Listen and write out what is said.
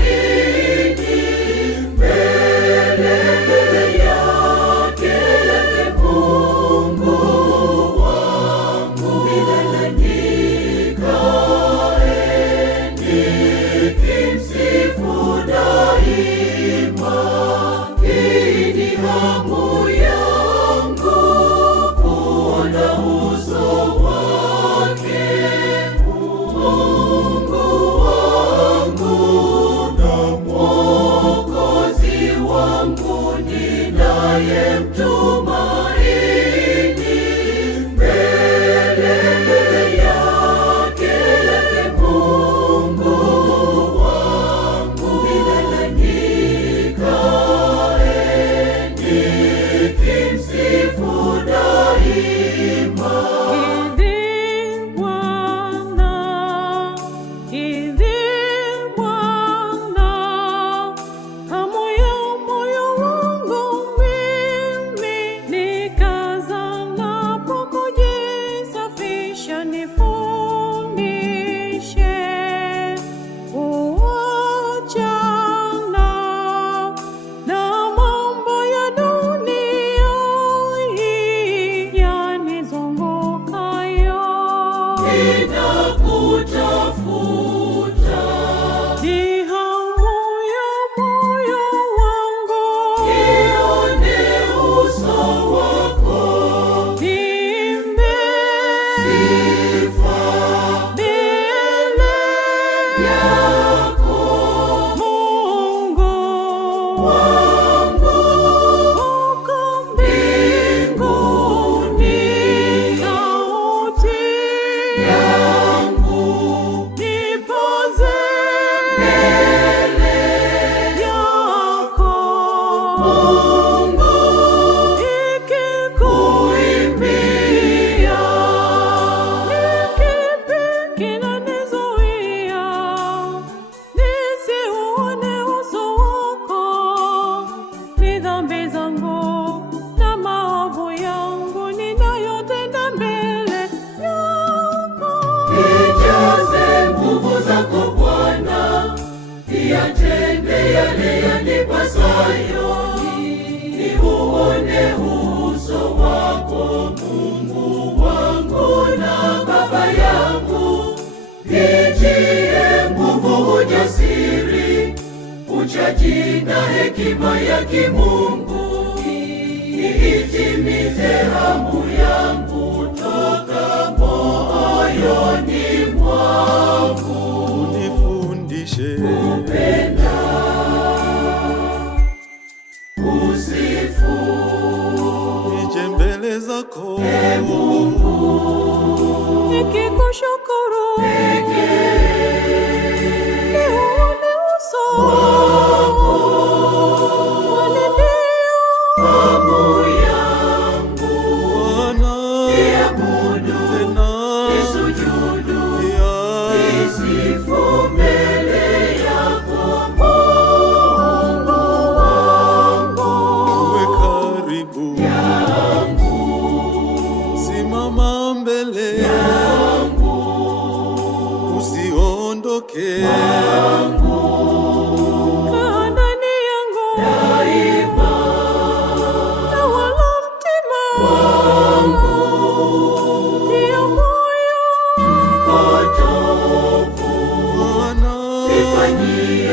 ninayemtumaini, mbele yake Mungu wangu milele nikae, nikimsifu daima. Hii ni hamu yangu, kuona uso wake, Mungu wangu na Mwokozi wangu ninayemtumaini, mbele yake Mungu wangu milele nikae, nikimsifu daima. Ninakutafuta, ni hamu ya moyo wangu, nione uso wako, niimbe sifa mbele yako, Mungu wangu uko mbinguni. Sauti yangu nipoze mbele yako, Mungu ikikuimbia. kuimbia. Ni kipi kinanizuia nisiuone uso wako? Ni dhambi zangu na maovu yangu ninayotenda mbele yako. Nijaze nguvu zako Bwana, niyatende yale yanipasayo, niuone uso wako, Mungu wangu na Baba yangu. Nitie nguvu, ujasiri, uchaji na hekima ya kimungu, niitimize hamu yangu toka moyoni mwangu. Unifundishe Kupenda, kusifu, nije mbele zako, Nikikushukuru niuone uso wako, wako, hamu yangu, Bwana, niabudu, tena nisujudu, ya nisifu mbele yako, Mungu wangu uwe karibu yangu, simama mbele yangu, usiondoke kaa ndani yangu daima na wala mtima wangu, ndio moyo potovu Bwana, nifanyie